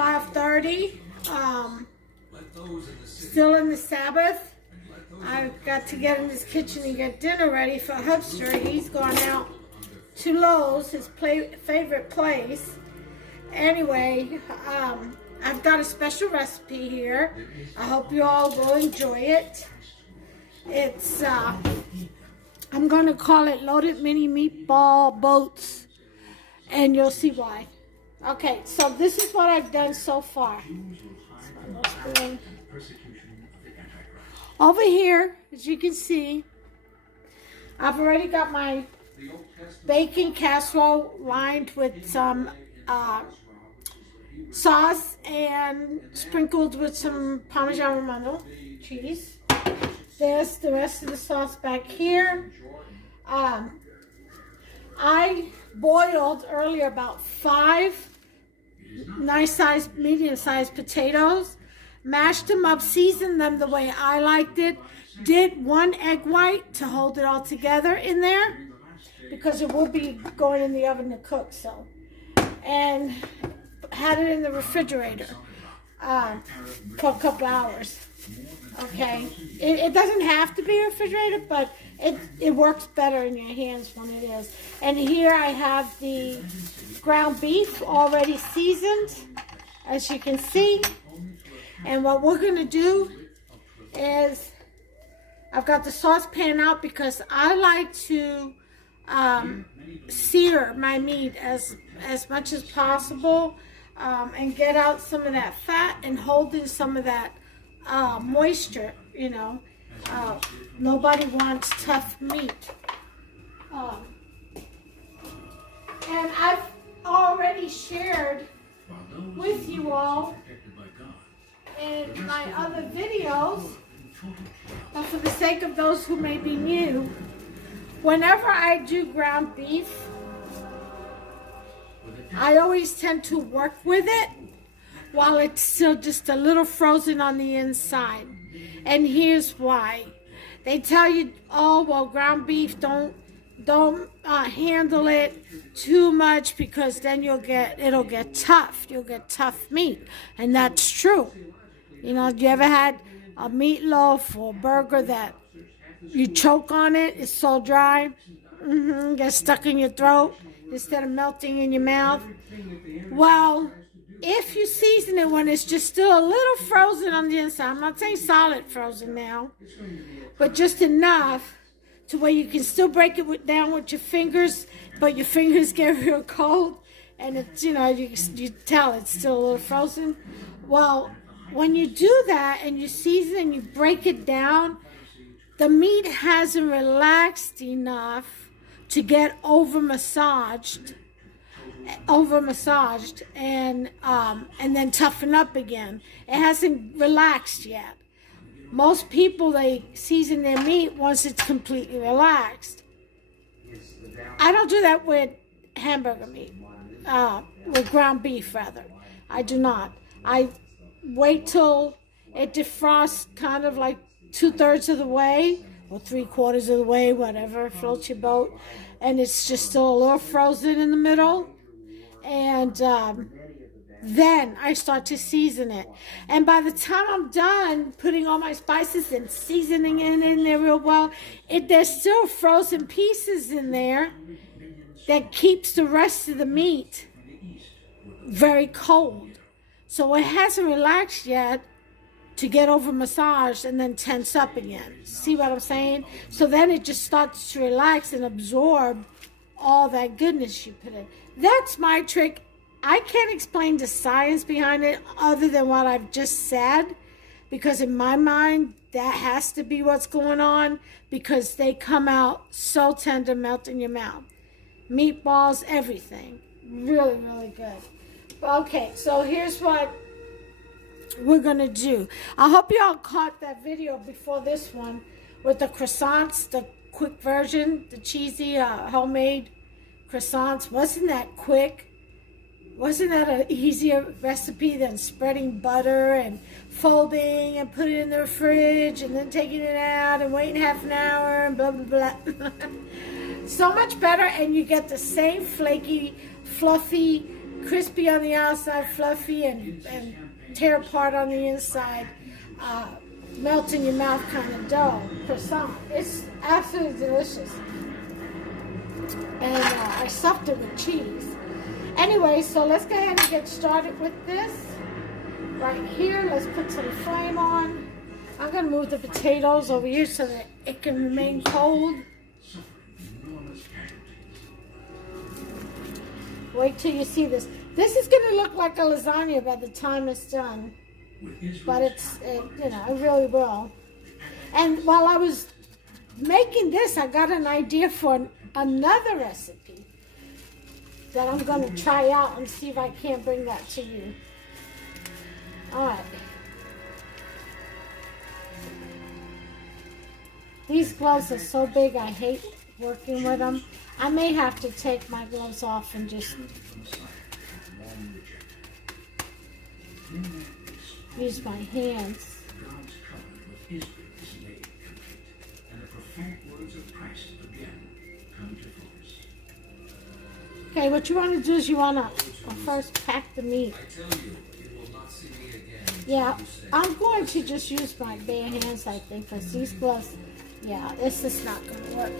5:30. Still in the Sabbath. I've got to get in this kitchen and get dinner ready for Hubster. He's gone out to Lowe's, his favorite place. Anyway, I've got a special recipe here. I hope you all will enjoy it. It's, I'm going to call it Loaded Mini Meatball Boats, and you'll see why. Okay, so this is what I've done so far. Over here, as you can see, I've already got my bacon casserole lined with some sauce and sprinkled with some Parmesan Romano cheese. There's the rest of the sauce back here. I boiled earlier about 5 nice-sized, medium-sized potatoes, mashed them up, seasoned them the way I liked it, did 1 egg white to hold it all together in there because it will be going in the oven to cook, so, and had it in the refrigerator for a couple hours. Okay, it doesn't have to be refrigerated, but it works better in your hands when it is. And here I have the ground beef already seasoned, as you can see. And what we're going to do is, I've got the saucepan out because I like to sear my meat as much as possible and get out some of that fat and hold in some of that moisture, you know. Nobody wants tough meat. And I've already shared with you all in my other videos, but for the sake of those who may be new, whenever I do ground beef, I always tend to work with it while it's still just a little frozen on the inside. And here's why. They tell you, oh, well, ground beef, don't handle it too much because then it'll get tough. You'll get tough meat. And that's true. You know, you ever had a meatloaf or a burger that you choke on it, it's so dry, gets stuck in your throat instead of melting in your mouth? Well, if you season it when it's just still a little frozen on the inside, I'm not saying solid frozen now, but just enough to where you can still break it down with your fingers, but your fingers get real cold, and it's, you know, you tell it's still a little frozen. Well, when you do that and you season and you break it down, the meat hasn't relaxed enough to get over massaged and then toughen up again. It hasn't relaxed yet. Most people, they season their meat once it's completely relaxed. I don't do that with hamburger meat, with ground beef rather. I do not. I wait till it defrosts kind of like 2/3 of the way or 3/4 of the way, whatever floats your boat, and it's just still a little frozen in the middle. And then I start to season it. And by the time I'm done putting all my spices and seasoning it in there real well, there's still frozen pieces in there that keeps the rest of the meat very cold. So it hasn't relaxed yet to get over massaged and then tense up again. See what I'm saying? So then it just starts to relax and absorb all that goodness you put in. That's my trick. I can't explain the science behind it other than what I've just said, because in my mind, that has to be what's going on, because they come out so tender, melt in your mouth. Meatballs, everything. Really, really good. Okay, so here's what we're going to do. I hope you all caught that video before this one with the croissants, the quick version, the cheesy homemade croissants. Wasn't that quick? Wasn't that an easier recipe than spreading butter and folding and putting it in the fridge and then taking it out and waiting half an hour and blah, blah, blah. So much better, and you get the same flaky, fluffy crispy on the outside, fluffy, and tear apart on the inside. Melt in your mouth kind of dough. Croissant. It's absolutely delicious. And I stuffed it with cheese. Anyway, so let's go ahead and get started with this. Right here, let's put some flame on. I'm going to move the potatoes over here so that it can remain cold. Wait till you see this. This is going to look like a lasagna by the time it's done. But it really will. And while I was making this, I got an idea for another recipe that I'm going to try out and see if I can't bring that to you. All right. These gloves are so big, I hate working with them. I may have to take my gloves off and just use my hands. God's covenant with Israel is made complete, and the prophetic words of Christ again come to focus. Okay, what you want to do is you want to first pack the meat. I tell you, you will not see me again. Yeah, I'm going to just use my bare hands, I think, because these gloves, yeah, this is not going to work.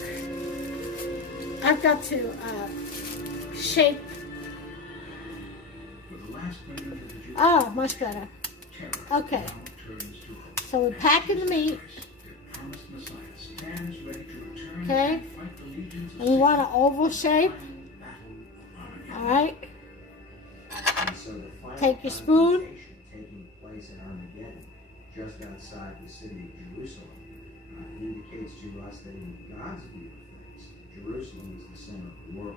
I've got to shape. Oh, much better. Okay. So we're packing the meat. Okay. And we want an oval shape. All right. Take your spoon. Taking place in Armageddon, just outside the city of Jerusalem, indicates to us that in God's view of things, Jerusalem is the center of the world.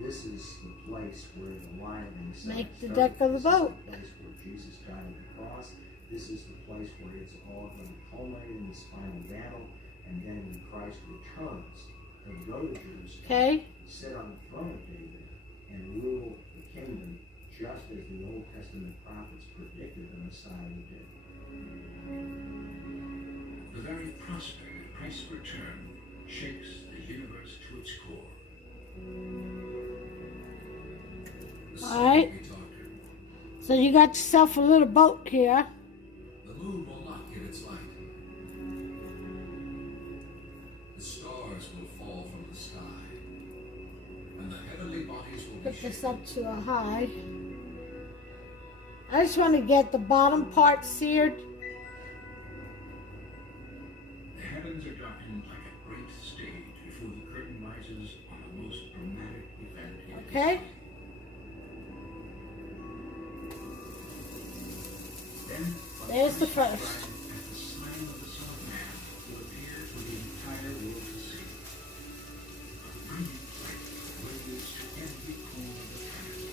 This is the place where the Lion and the Make the deck of the boat. This is the place where Jesus died on the cross. This is the place where it's all going to culminate in this final battle. And then when Christ returns, he'll go to Jerusalem, Okay. sit on the throne of David, and rule the kingdom just as the Old Testament prophets predicted the Messiah would do. The very prospect of Christ's return shakes the universe to its core. All right. So you got yourself a little boat here. The moon will not get its light. The stars will fall from the sky, and the heavenly bodies will be Put this shaken. up to a high. I just want to get the bottom part seared. The heavens are darkened like a great stage before the curtain rises on the most dramatic event in Okay. history. Then, There's the first. at the sign of the Son of Man will appear for the entire world to see. A brilliant light radiates to every corner of the planet.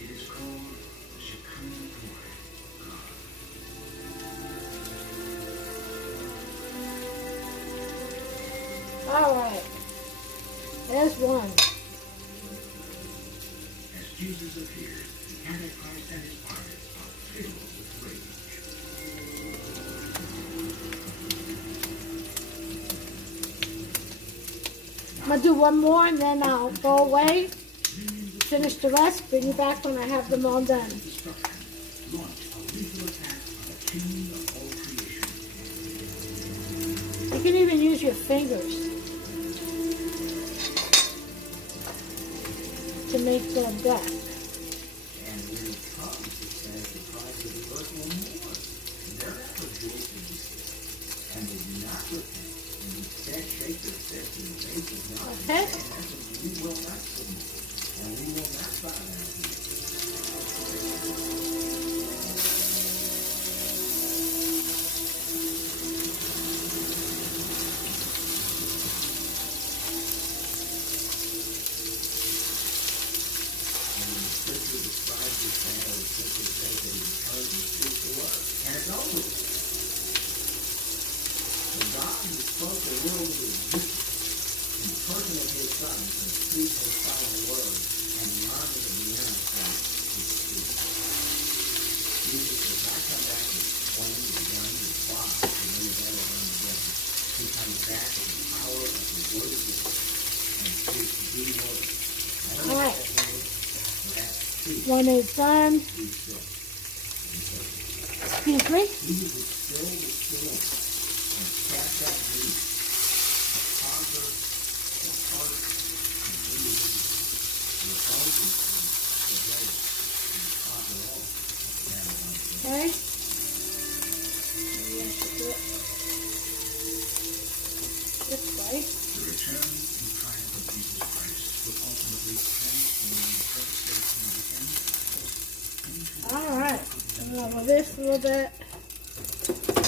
It is called the Shekinah glory of God. All right. There's one. As Jesus appears, the Antichrist and his party are filled with rage. I'm going to do one more and then I'll go away, finish the rest, bring you back when I have them all done. Destruction. Launch a lethal attack on the king of all creation. You can even use your fingers to make the deck. And when it comes, it says the tribes of the earth will mourn. They're not rejoicing this day. And they do not repent. And instead shake their fists in the face of God. Okay. And we will not submit. And we will not bow down to you. And the scripture describes this battle, the scripture says that he returns and speaks the word. And it's over with. The God who spoke the world into existence in the person of his Son can speak his final word, and the army of the Antichrist is speaking. Jesus does not come back with flames and guns and bombs to win the battle of Armageddon. He comes back in the power of the word of God and speaks the word. I don't know All what right. that means, but that's true. when it's done, excuse me, You would fill the skillet and stack that meat, conquer the heart and individual, your bones and the belly, and conquer all of the animal. okay? Maybe I should do it this way. The return and triumph of Jesus Christ will ultimately transform the devastation of the end into Alright, I'm gonna level this a little bit,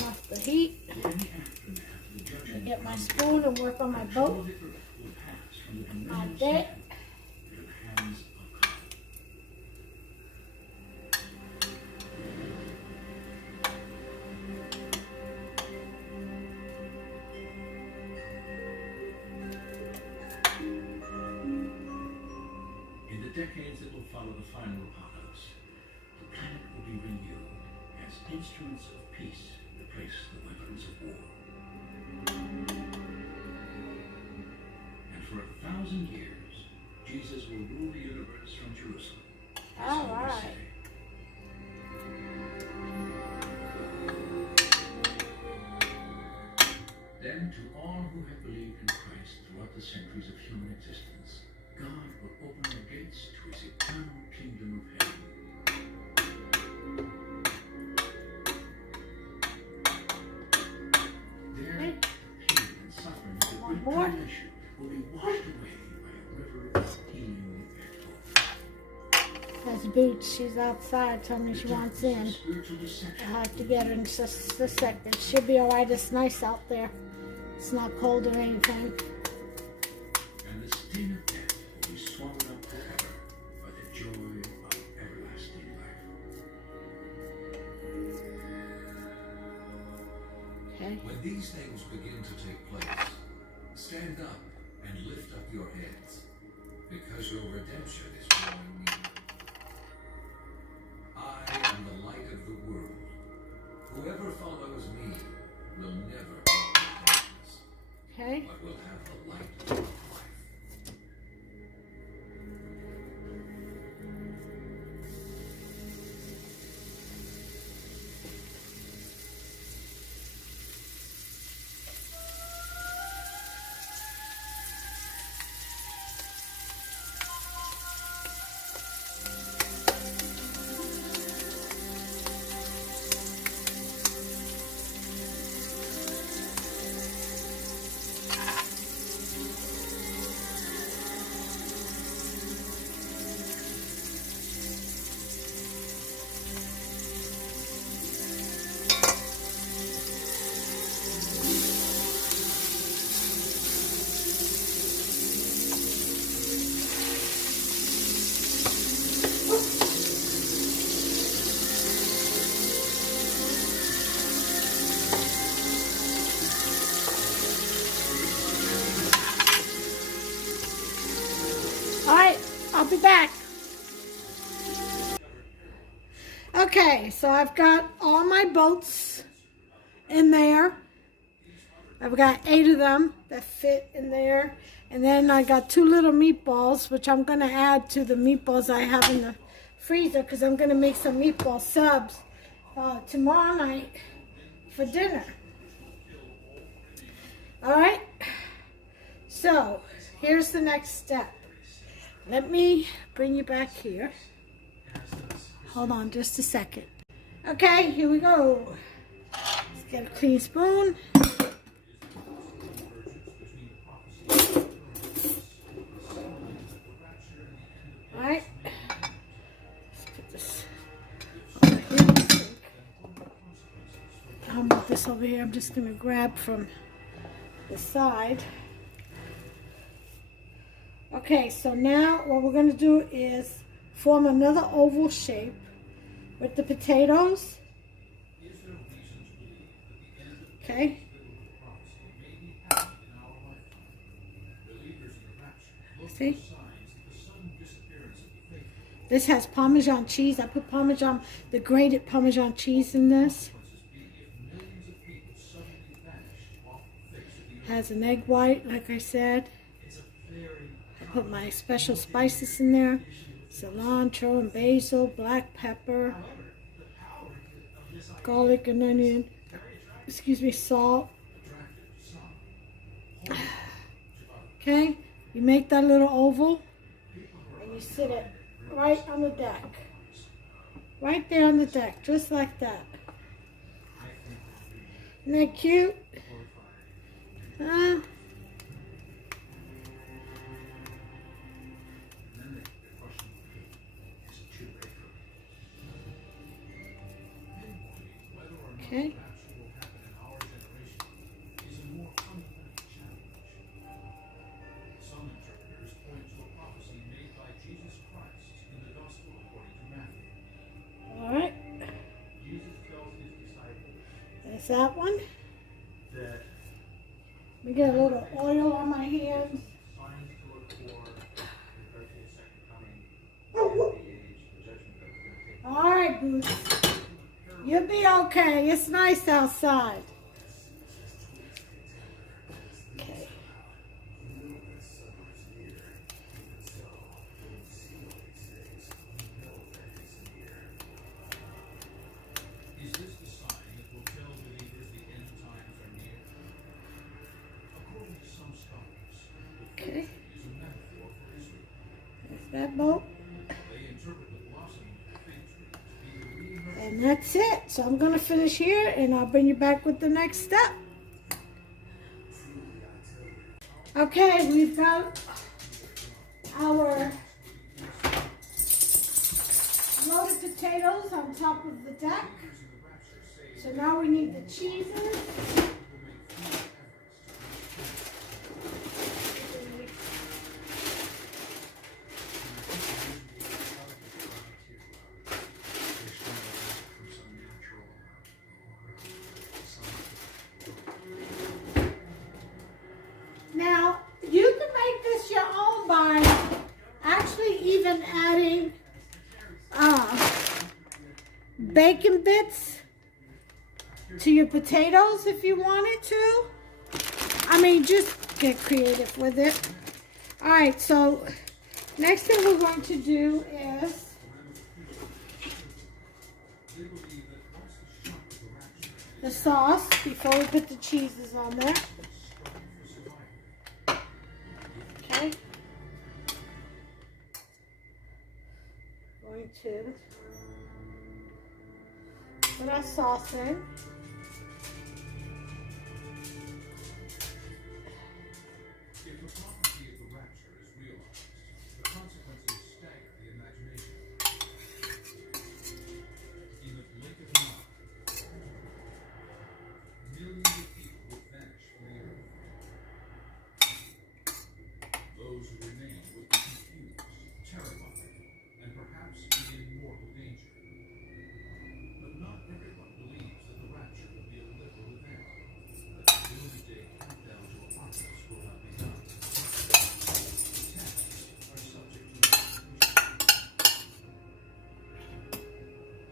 off the heat. in the aftermath. The judgment Get my spoon and work on my boat. of the earth will pass from the My dominion of deck. Satan to the hands of God. In the decades that will follow the final apocalypse, the planet will be renewed as instruments of peace replace the weapons of war. And for 1,000 years, Jesus will rule the universe from Jerusalem. His All holy right. city. Then, to all who have believed in Christ throughout the centuries of human existence, God will open the gates to his eternal kingdom of heaven. There, Okay. the pain and suffering of the One great more. tribulation will be washed away by a river of healing and hope. That's Boots. She's outside telling me she wants in. Spiritual I deception. have to get her in just a second. She'll be alright. It's nice out there. It's not cold or anything. And the sting of death will be swallowed up forever by the joy of everlasting life. Okay. When these things begin to take place, stand up and lift up your heads, because your redemption is drawing near. I am the light of the world. Whoever follows me will never walk in darkness, Okay. but will have the light of life. Alright, I'll be back. Okay, so I've got all my boats in there. I've got 8 of them that fit in there. And then I got 2 little meatballs, which I'm going to add to the meatballs I have in the freezer, because I'm going to make some meatball subs tomorrow night for dinner. Alright, so here's the next step. Let me bring you back here. Hold on just a second. Okay, here we go. Let's get a clean spoon. Alright. Let's put this over here in the sink. I'll move this over here. I'm just going to grab from the side. Okay, so now what we're going to do is form another oval shape with the potatoes. Okay. See? This has Parmesan cheese. I put Parmesan, the grated Parmesan cheese in this. Has an egg white, like I said. I put my special spices in there. cilantro and basil, black pepper, garlic and onion, salt. Okay, you make that little oval and you sit it right on the deck. Right there on the deck, just like that. Isn't that cute? Huh? Okay. Some interpreters point to a prophecy made by Jesus Christ in the Gospel according to Matthew. All right. Jesus tells his disciples There's that one. that Let me get a little oil on my hands. signs to look for refer to his second coming and the age, the judgment that's going to take place. All right, Boots. You'll be okay. It's nice outside. Okay. Is this the sign that will tell believers the end times are near? According to some scholars, the Okay. is a metaphor for Israel. There's that boat. They interpret the blossoming of the fig tree to be the reemergence And that's it. So I'm going to finish here and I'll bring you back with the next step. Okay, we've got our loaded potatoes on top of the deck. So now we need the cheeses. Now, you can make this your own by actually even adding bacon bits to your potatoes if you wanted to. I mean, just get creative with it. All right, so next thing we're going to do is the sauce before we put the cheeses on there. Okay. Going to put our sauce in. If the prophecy of the rapture is realized, the consequences stagger the imagination. In the blink of an eye, millions of people will vanish from the earth. Those who remain will be confused, terrified, and perhaps be in mortal danger. But not everyone believes that the rapture will be a literal event, that the doomsday countdown to apocalypse will have begun. Texts are subject to interpretation.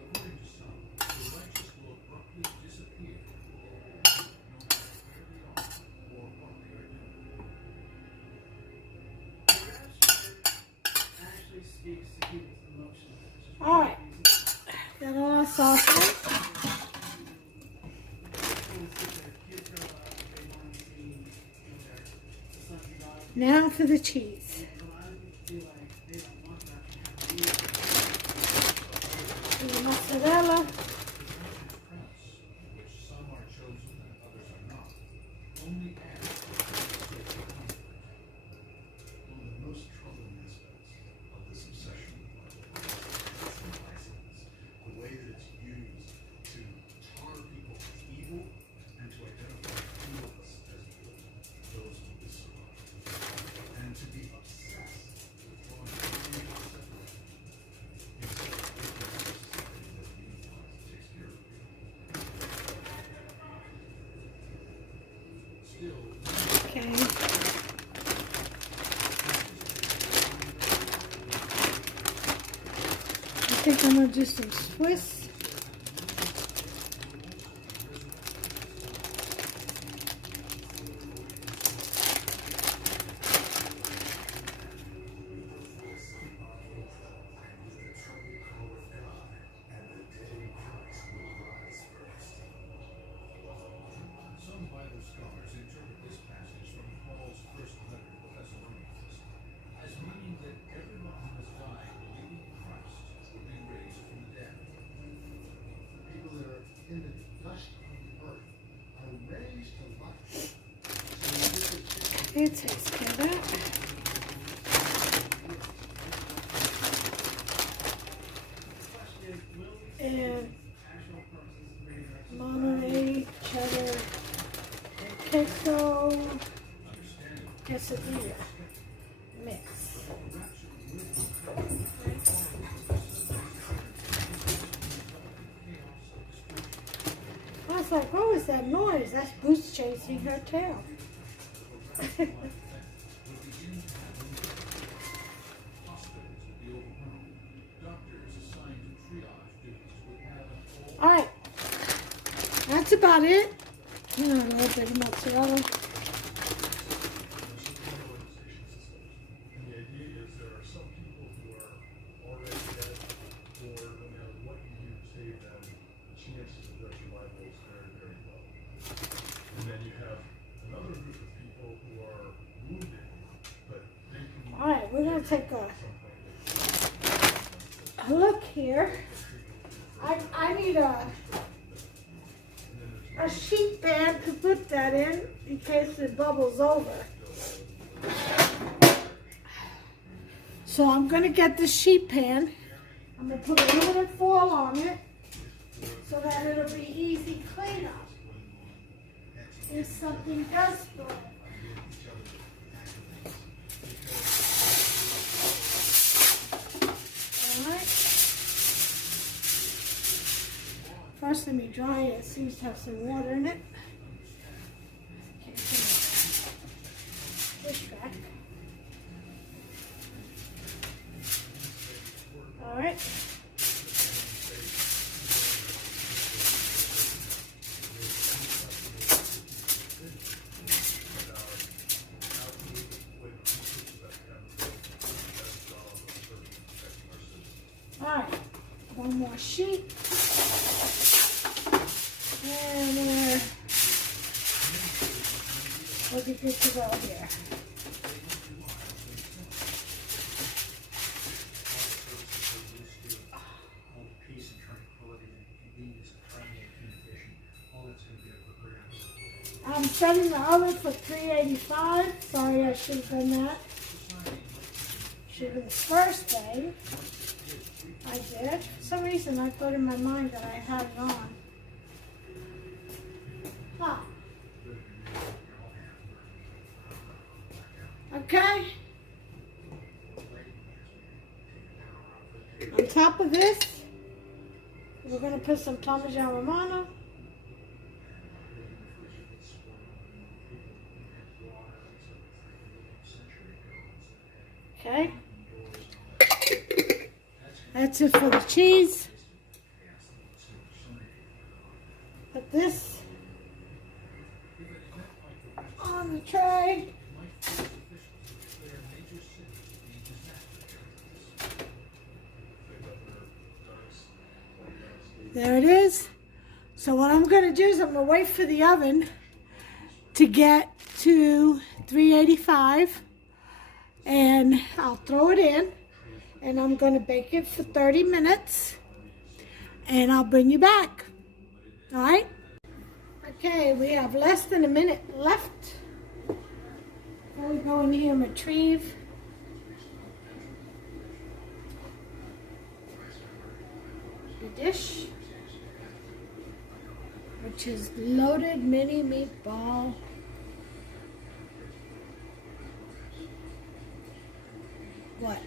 According to some, the righteous will abruptly disappear, no matter where they are or what they are doing. Actually speaks to people's emotions. All right. Got all our sauce in. Now for the cheese. And the mozzarella. Which some are chosen and others are not, only adds to the conflict. One of the most troubling aspects of this obsession with license, the way that it's used to tar people as evil and to identify fearless as good, those who will survive, and to be obsessed with drawing everything separate instead of looking at a society that unifies and takes care of people. Still, Okay. I think I'm gonna do some Swiss. dust of the earth are raised to life. So this is Okay, it takes care of that. And Monterey, cheddar, and queso, quesadilla mix. I was like, what was that noise? That's Boots chasing her tail. All right, that's about it. A little bit of mozzarella. And the idea is there are some people who are already dead, or no matter what you do to save them, the chances of their survival is very, very low. And then you have another group of people who are wounded, but they can. All right, we're gonna take a look here. I need a sheet pan to put that in case it bubbles over. So I'm gonna get the sheet pan. I'm gonna put aluminum foil on it so that it'll be easy cleanup if something does spill. All right. First, let me dry it. It seems to have some water in it. Okay, dish back. All right. All right. One more sheet. And we'll be good to go here. All the peace and tranquility and convenience of friendly and communication, all that's going to be up for grabs. I'm setting the oven for 385. Sorry, I should have done that. Should have been the first thing I did. For some reason, I thought in my mind that I had it on. Huh. Okay. On top of this, we're going to put some Parmesan Romano. Okay. That's it for the cheese. Put this on the tray. There it is. So what I'm going to do is I'm going to wait for the oven to get to 385, and I'll throw it in, and I'm going to bake it for 30 minutes, and I'll bring you back. All right? Okay, we have less than a minute left. Before we go in here and retrieve the dish, which is loaded mini meatball. What?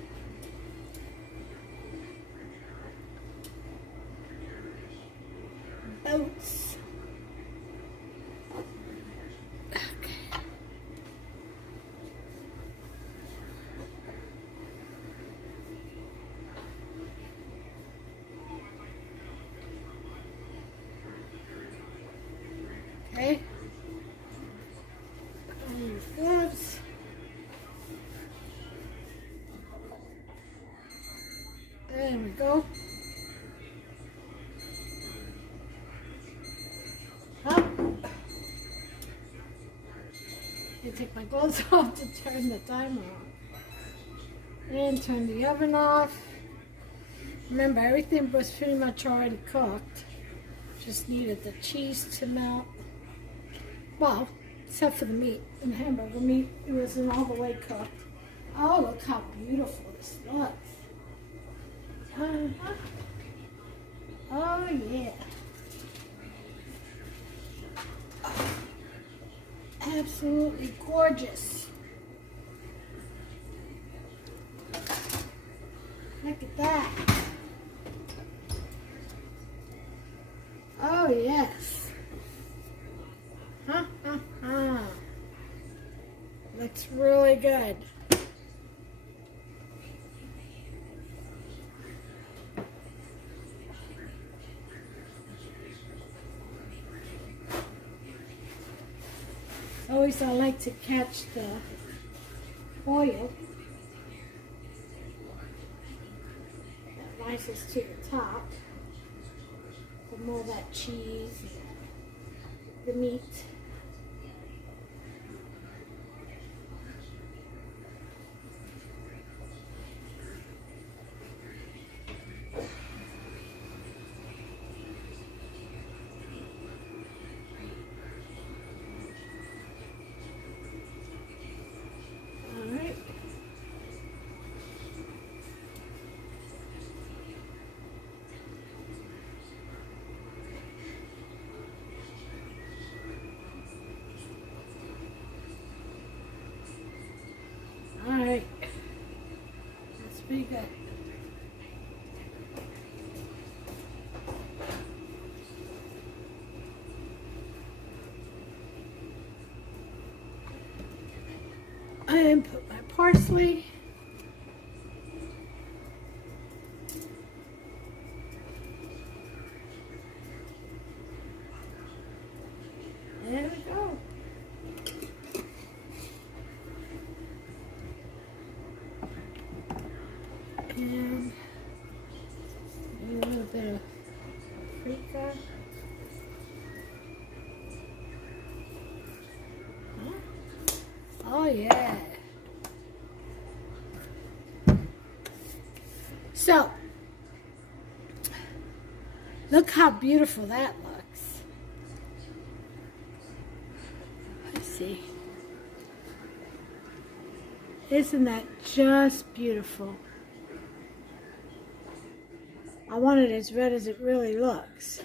Boats. Okay. Okay. On your gloves. There we go. Huh? I take my gloves off to turn the timer on. And turn the oven off. Remember, everything was pretty much already cooked. Just needed the cheese to melt. Well, except for the meat. And the hamburger meat, it wasn't all the way cooked. Oh, look how beautiful this looks. Uh-huh. Oh, yeah. Absolutely gorgeous. Look at that. Oh, yes. Looks really good. Always I like to catch the oil that rises to the top from all that cheese and the meat. Alright, that's pretty good. And put my parsley. There we go. And a little bit of paprika. Huh? Oh yeah. So, look how beautiful that looks. Let's see. Isn't that just beautiful? I want it as red as it really looks.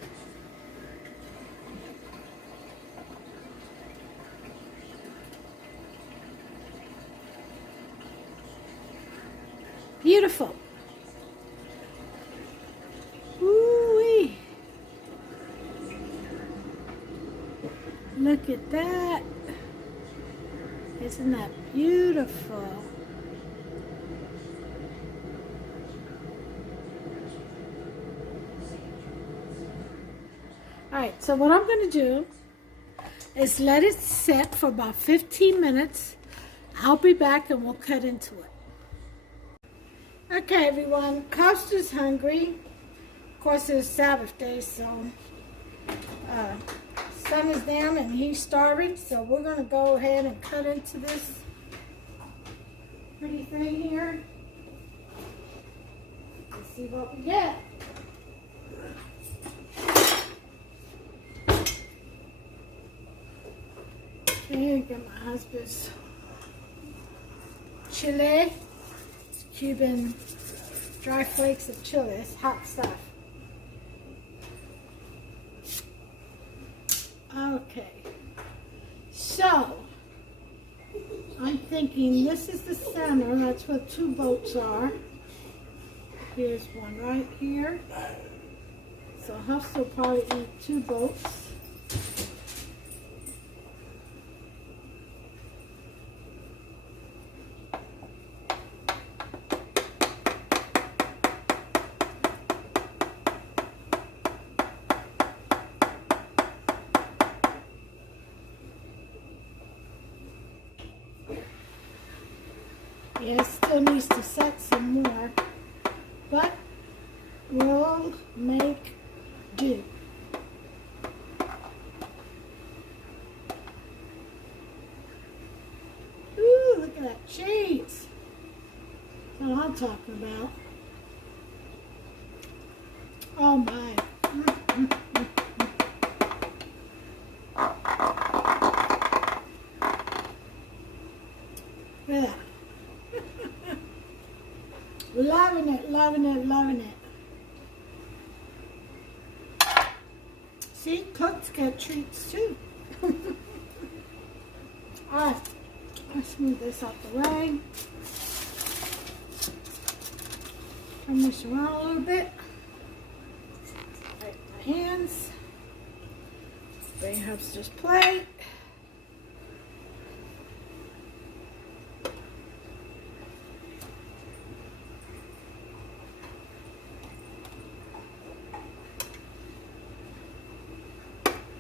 Beautiful. Ooh-wee. Look at that. Isn't that beautiful? Alright, so what I'm going to do is let it set for about 15 minutes. I'll be back and we'll cut into it. Okay, everyone, Costa's hungry. Of course, it's Sabbath day, so sun is down and he's starving. So we're going to go ahead and cut into this pretty thing here. Let's see what we get. Okay, get my husband's chili. It's Cuban dry flakes of chili. It's hot stuff. Okay. So, I'm thinking this is the center. That's where two boats are. Here's one right here. So Huffs will probably eat two boats. Yeah, it still needs to set some more, but we'll make do. Ooh, look at that cheese. That's what I'm talking about. Oh my. Loving it, loving it, loving it. See, cooks get treats too. Alright, let's move this out the way. Turn this around a little bit. Right, my hands. Bring her to this plate.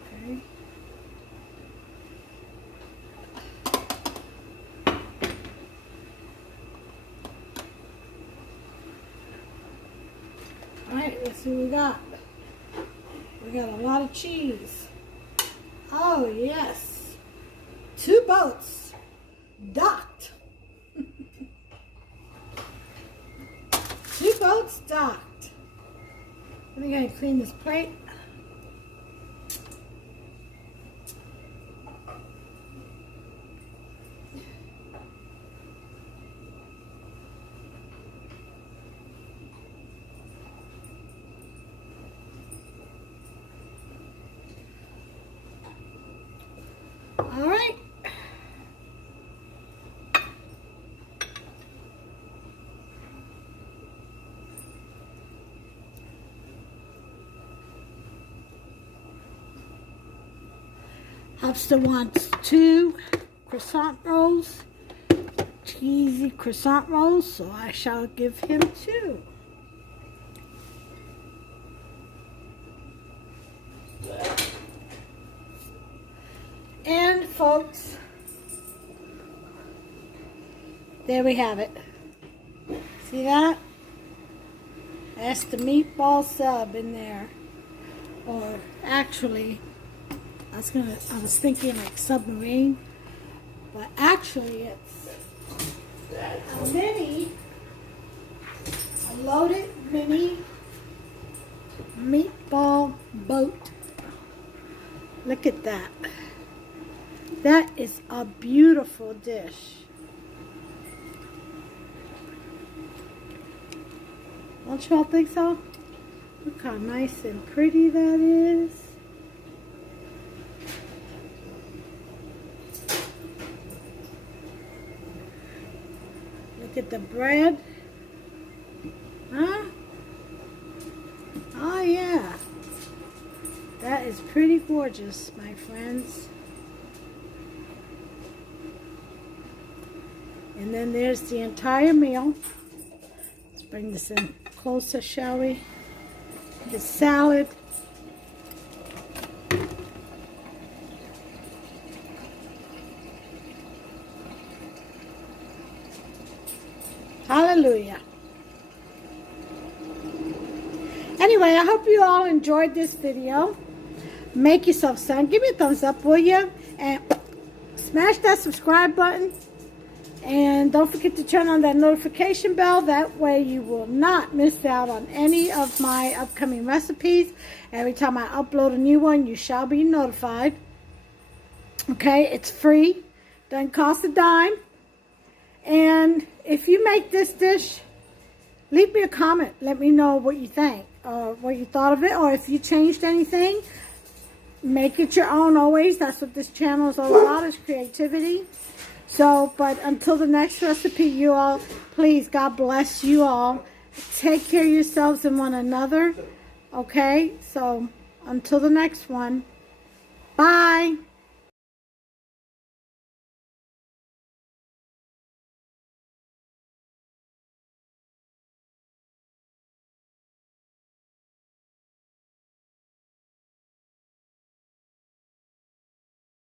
Okay. Alright, let's see what we got. We got a lot of cheese. Oh, yes. 2 boats docked. 2 boats docked. I'm going to clean this plate. All right. Hubster wants 2 croissant rolls, cheesy croissant rolls, so I shall give him 2. And folks, there we have it. See that? That's the meatball sub in there. Or actually, I was thinking like submarine, but actually it's a loaded mini meatball boat. Look at that. That is a beautiful dish. Don't you all think so? Look how nice and pretty that is. Look at the bread. Huh? Oh yeah. That is pretty gorgeous, my friends. And then there's the entire meal. Let's bring this in closer, shall we? The salad. Hallelujah. Anyway, I hope you all enjoyed this video. Make yourself some. Give me a thumbs up, will you? And smash that subscribe button. And don't forget to turn on that notification bell. That way you will not miss out on any of my upcoming recipes. Every time I upload a new one, you shall be notified. Okay, it's free. Doesn't cost a dime. And if you make this dish, leave me a comment. Let me know what you think, or what you thought of it, or if you changed anything. Make it your own always. That's what this channel is all about, is creativity. So, but until the next recipe, you all, please, God bless you all. Take care of yourselves and one another. Okay? So, until the next one, bye.